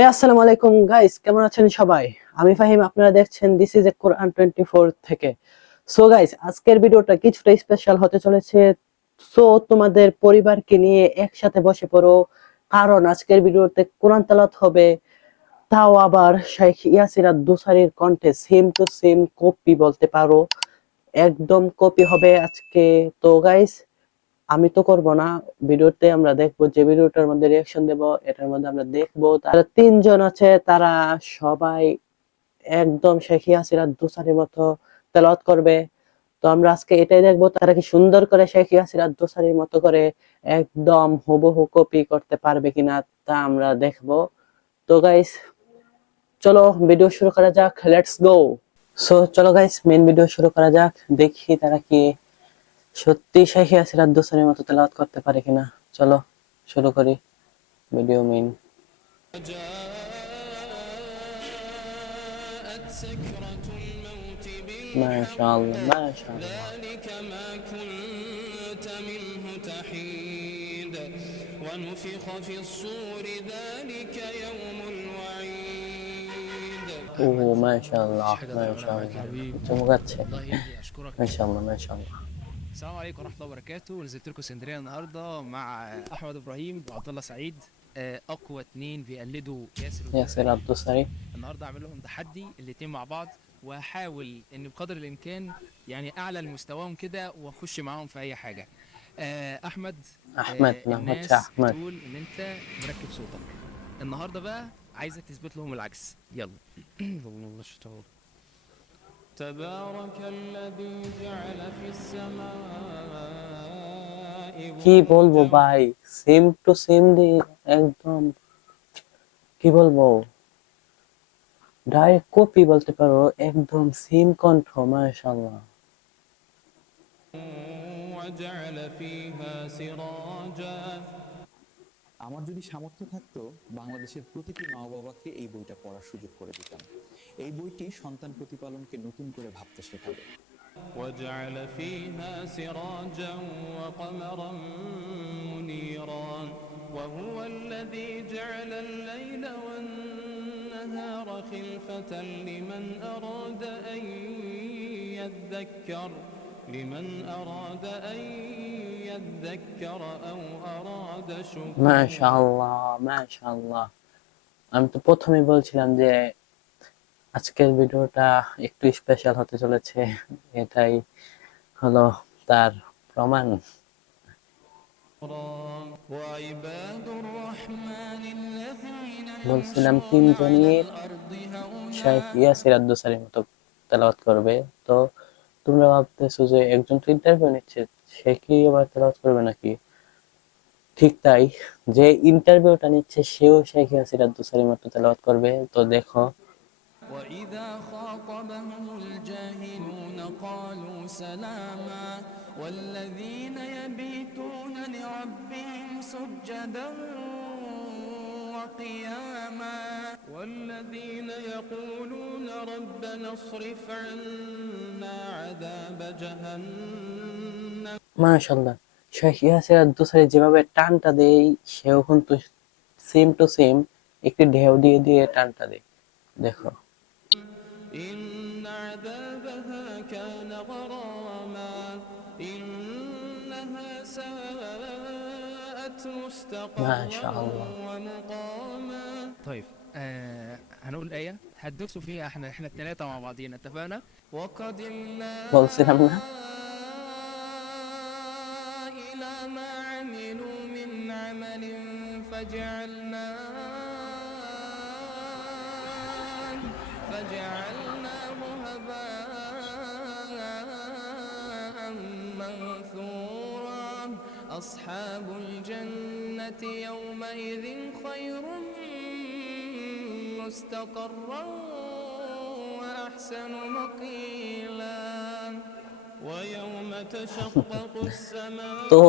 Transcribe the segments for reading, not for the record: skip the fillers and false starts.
হে আসসালামু আলাইকুম গাইস, কেমন আছেন সবাই? আমি ফাহিম, আপনারা দেখছেন দিস ইজ এ কোরআন 24 থেকে। সো গাইস, আজকের ভিডিওটা কিছুটা স্পেশাল হতে চলেছে। সো তোমাদের পরিবারকে নিয়ে একসাথে বসে পড়ো, কারণ আজকের ভিডিওতে কোরআন তেলাওয়াত হবে, তাও আবার শাইখ ইয়াসির আদ-দোসারীর কণ্ঠে সেম টু সেম কপি বলতে পারো, একদম কপি হবে আজকে। তো গাইস, আমি তো করব না, ভিডিওতে আমরা দেখবো, যে ভিডিওটার মধ্যে রিয়াকশন দেব এটার মধ্যে আমরা দেখবো তারা তিনজন আছে, তারা সবাই একদম শেখ ইয়াসির আদ-দোসারীর মতো তেলাওয়াত করবে। তো আমরা আজকে এটাই দেখবো, তারা কি সুন্দর করে শেখ ইয়াসির আদ-দোসারীর মতো করে একদম হুবহু কপি করতে পারবে কিনা, তা আমরা দেখবো। তো গাইস, চলো ভিডিও শুরু করা যাক, লেটস গো। সো চলো গাইস, মেইন ভিডিও শুরু করা যাক, দেখি তারা কি সত্যি শেখ ইয়াসির আদ-দোসারীর মতো তেলাওয়াত করতে পারে কিনা। চলো শুরু করি ভিডিও মেইন। মাশাআল্লাহ মাশাআল্লাহ। ذلك ما كنت منه تحيد ونفخ في الصور ذلك يوم الوعيد ও مفيش মাশাআল্লাহ حاجة أتقولها معاك يا মাশাআল্লাহ, حبيبي. চমকাচ্ছে। والله أشكرك. মাশাআল্লাহ মাশাআল্লাহ। السلام عليكم ورحمة الله وبركاته. نزلت لكم اسكندرية النهاردة مع أحمد إبراهيم وعبد الله سعيد، أقوى اتنين بيقلدوا ياسر ইয়াসির الدوسري. আদ-দোসারী। النهاردة أعمل لهم تحدي الاتنين مع بعض، وهحاول إن بقدر الإمكان يعني أعلى لمستواهم كده وأخش معاهم في أي حاجة. أحمد، আহমেদ, নাম হচ্ছে الناس আহমেদ। بتقول إن أنت مركب صوتك. النهاردة بقى عايزك تثبت لهم العكس. يلا. تبارك الذي جعل في السماء কি বলবো بروجا ভাই, সেম টু সেম একদম, কি বলবো, ডাইরেক্ট কপি বলতে পারো, একদম সেম কণ্ঠ। মাশাআল্লাহ। وجعل فيها سراجا আমার যদি সামর্থ্য থাকতো, বাংলাদেশের প্রতিটি মা বাবাকে এই বইটা পড়ার সুযোগ করে দিতাম। এই বইটি সন্তান প্রতিপালনকে নতুন করে ভাবতে শেখাবে। وجعل فيها سراجا وقمرا منيرا وهو الذي جعل الليل والنهار خلفة لمن أراد أن يذكر أو أراد شكورا মাশাআল্লাহ মাশাআল্লাহ। আমি তো প্রথমেই বলছিলাম যে আজকের ভিডিওটা একটু স্পেশাল হতে চলেছে, এটাই হলো তার প্রমাণ। وعباد الرحمن الذين বলছিলাম يمشون على তিনজনই الأرض শাইখ هونا ইয়াসির আদ-দোসারীর মতো তেলাওয়াত করবে। তো তোমরা ভাবতেছো যে একজন তো ইন্টারভিউ নিচ্ছে, সে কি আবার তেলাওয়াত করবে নাকি? ঠিক তাই, যে ইন্টারভিউটা নিচ্ছে সেও শাইখ ইয়াসির আদ-দোসারীর মতো তেলাওয়াত করবে। তো দেখো। وإذا خاطبهم الجاهلون قالوا سلاما والذين يبيتون لربهم سجدا وقياما والذين يقولون ربنا اصرف عنا عذاب جهنم মাশাআল্লাহ, শাইখ ইয়াসির আদ-দোসারী যেভাবে টানটা দেয়, সেও কিন্তু সেম টু সেম একটি ঢেউ দিয়ে দিয়ে টানটা দেয়। দেখো। إن عذابها كان غراما إنها ساءت مستقرا মাশাআল্লাহ। ومقاما طيب، هنقول آية هتدوسوا فيها احنا التلاتة مع بعضينا، اتفقنا؟ وقدمنا বলছিলাম না? إلى ما عملوا من عمل فجعلناه هباء منثورا أصحاب الجنة يومئذ خير مستقرا وأحسن مقيلا ويوم تشقق السماء তো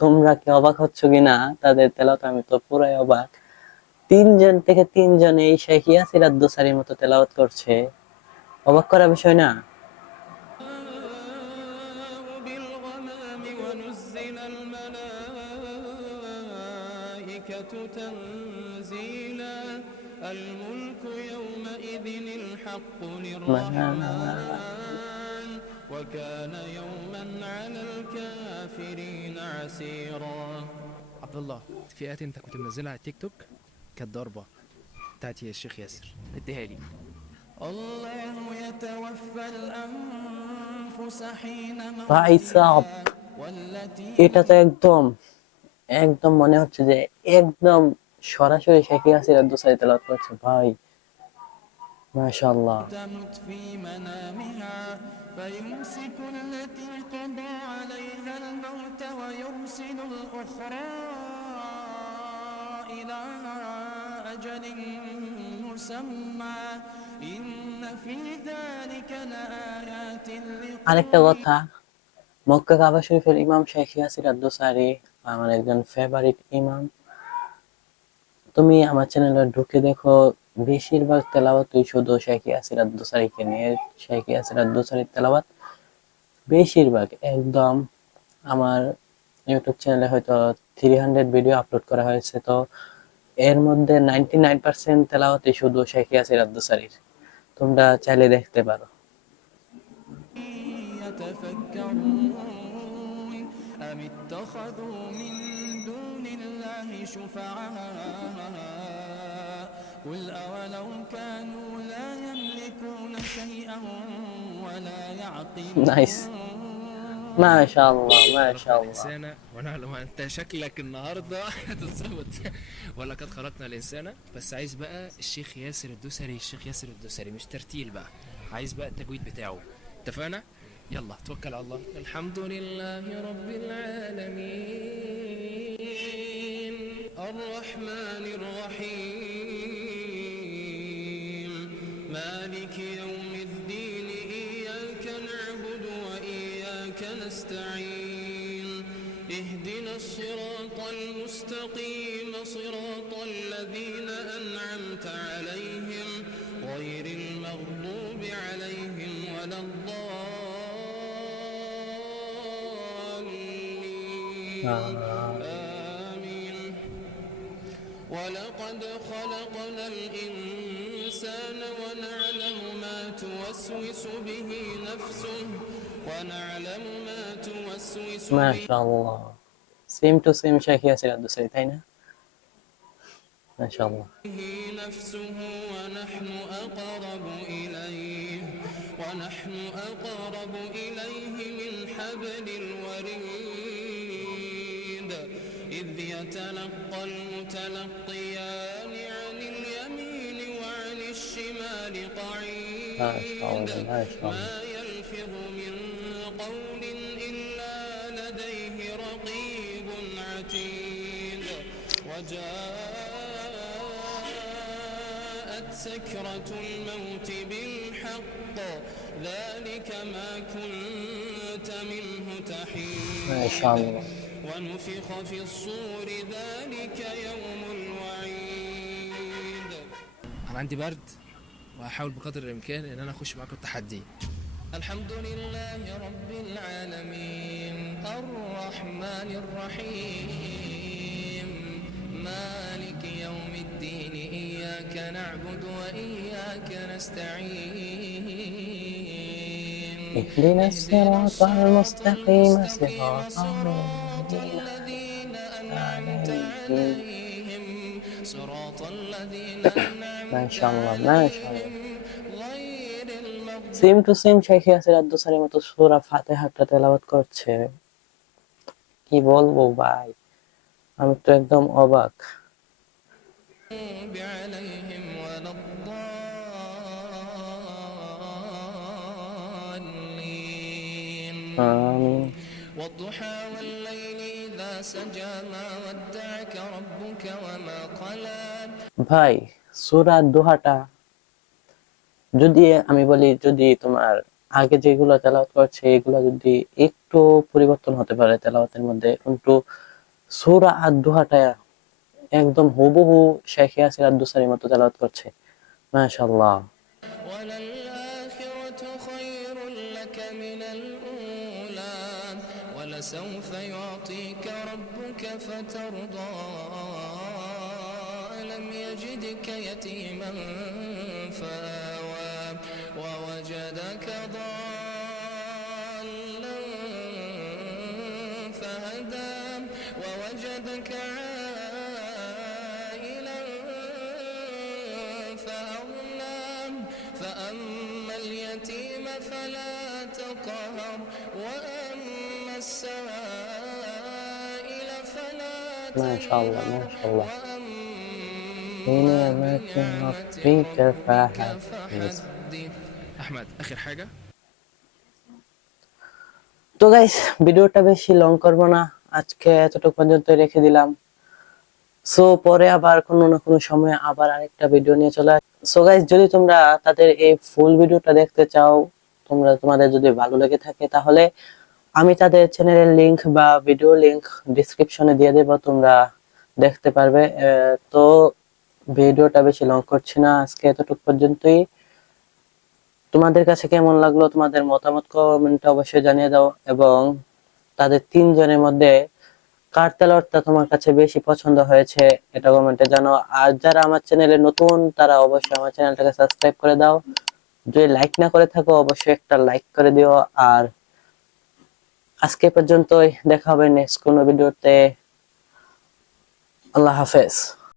তোমরা কি অবাক হচ্ছ কিনা তাদের তেলাওয়াত? আমি তো পুরাই অবাক। তিনজন থেকে তিনজন এই শাইখ ইয়াসির আদ-দোসারীর মতো তেলাওয়াত করছে, অবাক করার বিষয় না? بالغمام ونزل الملائكة تنزيلا الملك يومئذ الحق للرحمن وكان يوما على الكافرين عسيرا. عبد الله، في آيات انت كنت منزلها على التيك توك كانت ضربة بتاعت الشيخ ياسر، اديها لي. الله يتوفى الأنفس حين ভাই সাব موتها والتي এটা তো একদম একদম মনে হচ্ছে যে একদম সরাসরি শেখ ইয়াসির দোসারি তেলাওয়াত করছে ভাই, মাশাআল্লাহ। تمت في منامها فيمسك التي قضى عليها الموت ويرسل الأخرى إلى أجل مسمى إن في ذلك لآيات আরেকটা لقوم কথা, মক্কা কাবা শরীফের ইমাম শেখ ইয়াসির দোসারি আমার একজন ফেভারিট ইমাম। তুমি আমার চ্যানেলে ঢুকে দেখো, বেশিরভাগ তেলাওয়াতই শুধু শেখ ইয়াসির দোসারিকে নিয়ে। শেখ ইয়াসির দোসারির তেলাওয়াত বেশিরভাগ একদম। আমার ইউটিউব চ্যানেলে হয়তো 300 ভিডিও আপলোড করা হয়েছে, তো এর মধ্যে 99% তেলাওয়াতই শুধু শেখ ইয়াসির দোসারির। তোমরা চাইলে দেখতে পারো। يتفكرون أم اتخذوا من دون الله شفعاء قل أولو كانوا لا يملكون شيئا ولا নাইস, يعقلون মাশাআল্লাহ خلقنا মাশাআল্লাহ। الإنسان ونعلم أنت شكلك النهاردة هتتظبط. ولقد خلقنا الإنسان. بس عايز بقى الشيخ ياسر الدوسري، الشيخ ياسر الدوسري مش ترتيل بقى، عايز بقى التجويد بتاعه. اتفقنا؟ يلا توكل على الله. الحمد لله رب العالمين الرحمن الرحيم مالك يوم الدين إياك نعبد وإياك نستعين اهدنا الصراط المستقيم صراط الذين أنعمت عليهم غير المغضوب عليهم ولا الضالين آمين. ولقد خلقنا الإنسان ونعلم ما توسوس به نفسه ونعلم ما توسوس به মাশাআল্লাহ, same to same Sheikh Yasser Dossari, তাই না? মাশাআল্লাহ। نفسه ونحن أقرب إليه من حبل الوريد إذ يتلقى المتلقيان عن اليمين وعن الشمال قعيد মাশাআল্লাহ মাশাআল্লাহ। ما يلفظ من قول إلا لديه رقيب عتيد وجاءت سكرة الموت بالحق ذلك ما كنت منه تحيد মাশাআল্লাহ। ونفخ في الصور ذلك يوم الوعيد. أنا عندي برد وهحاول بقدر الإمكان إن أنا أخش معاكم التحدي. الحمد لله رب العالمين الرحمن الرحيم مالك يوم الدين إياك نعبد وإياك نستعين اهدنا الصراط المستقيم صراط الذين أنعمت عليهم صراط الذين أنعمت মাশাআল্লাহ মাশাআল্লাহ। غير المغضوب same to same Sheikh Yasser দোসারির মতো সূরা ফাতিহাটা তেলাওয়াত করছে। কি বলবো ভাই, আমি তো একদম অবাক। عليهم ولا الضالين আমিন। والضحى والليل إذا سجى ما ودعك ربك وما قلى ভাই সূরা দোহাটা যদি আমি বলি, যদি তোমার আগে যেগুলো তেলাওয়াত করছে এগুলো যদি একটু পরিবর্তন হতে পারে তেলাওয়াতের মধ্যে, কিন্তু সূরা আদ-দুহাটা একদম হুবহু শেখ ইয়াসির দোসারির মতো তেলাওয়াত করছে। মাশাআল্লাহ। وللآخرة خير لك من الأولى ولسوف يعطيك ربك فترضى ألم يجدك ربك يتيما فآوى ووجدك ضالا فهدى ووجدك عائلا فأغنى فأما اليتيم فلا تقهر وأما السائل فلا মাশাআল্লাহ تنهر মাশাআল্লাহ। وأما بنعمة بنعمة ربك ربك فحدث। فحدث احمد اخر حاجه. তো গাইস, ভিডিওটা বেশি লং করব না, আজকে এতটুকু পর্যন্ত রেখে দিলাম। সো পরে আবার কোনো না কোনো সময় আবার আরেকটা ভিডিও নিয়ে চলে আসবো। সো গাইস, যদি তোমরা তাদের এই ফুল ভিডিওটা দেখতে চাও, তোমাদের যদি ভালো লেগে থাকে, তাহলে আমি তাদের চ্যানেলের লিংক বা ভিডিও লিংক ডেসক্রিপশনে দিয়ে দেবো, তোমরা দেখতে পারবে। তো ভিডিওটা বেশি লং করছি না, আজকে এতটুকু পর্যন্তই। তোমাদের কাছে কেমন লাগলো, তোমাদের মতামত কমেন্টে অবশ্যই জানিয়ে দাও, এবং তাদের তিনজনের মধ্যে কার তেলাওয়াতটা তোমার কাছে বেশি পছন্দ হয়েছে এটা কমেন্টে জানাও। আর যারা আমার চ্যানেলে নতুন, তারা অবশ্যই আমার চ্যানেলটাকে সাবস্ক্রাইব করে দাও। যদি লাইক না করে থাকো, অবশ্যই একটা লাইক করে দিও। আর আজকে পর্যন্তই, দেখা হবে নেক্সট কোনো ভিডিওতে। আল্লাহ হাফেজ।